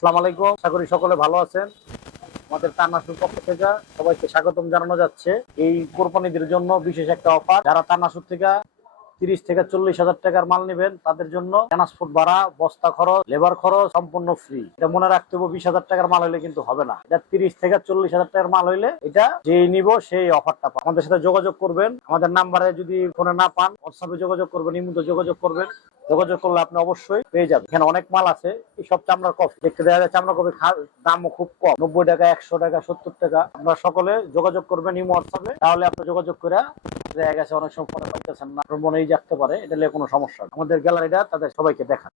আসসালামু আলাইকুম। আশা করি সকলে ভালো আছেন। আমাদের তানাসুর পক্ষ থেকে সবাইকে স্বাগতম জানানো যাচ্ছে। এই কোরবানিদের জন্য বিশেষ একটা অফার। যারা তানাসুর থেকে তিরিশ থেকে চল্লিশ হাজার টাকার মাল নেবেন। তাদের জন্য ট্রান্সপোর্ট ভাড়া, বস্তা খরচ, লেবার খরচ সম্পূর্ণ ফ্রি এটা মনে রাখতে হবে, বিশ হাজার টাকার মাল হলে কিন্তু হবে না। এটা তিরিশ থেকে চল্লিশ হাজার টাকার মাল হইলে এটা যেই নিব সেই অফারটা পাবে আমাদের সাথে যোগাযোগ করবেন। আমাদের নাম্বারে যদি ফোনে না পান হোয়াটসঅ্যাপে যোগাযোগ করবেন, ইমুতে যোগাযোগ করবেন। যোগাযোগ করলে আপনি অবশ্যই পেয়ে যাবেন। এখানে অনেক মাল আছে সব চামড়ার কফি দেখতে দেখা যায় চামড়া কফি দামও খুব কম। নব্বই টাকা, একশো টাকা, সত্তর টাকা। আপনারা সকলে যোগাযোগ করবেন ইমো হোয়াটসঅ্যাপে তাহলে আপনি যোগাযোগ করে দেখা গেছে অনেক সময় ফোনে পাইতেছেন না মনেই জাগতে পারে, এটা নিয়ে কোনো সমস্যা। আমাদের গ্যালারিটা তাদের সবাইকে দেখা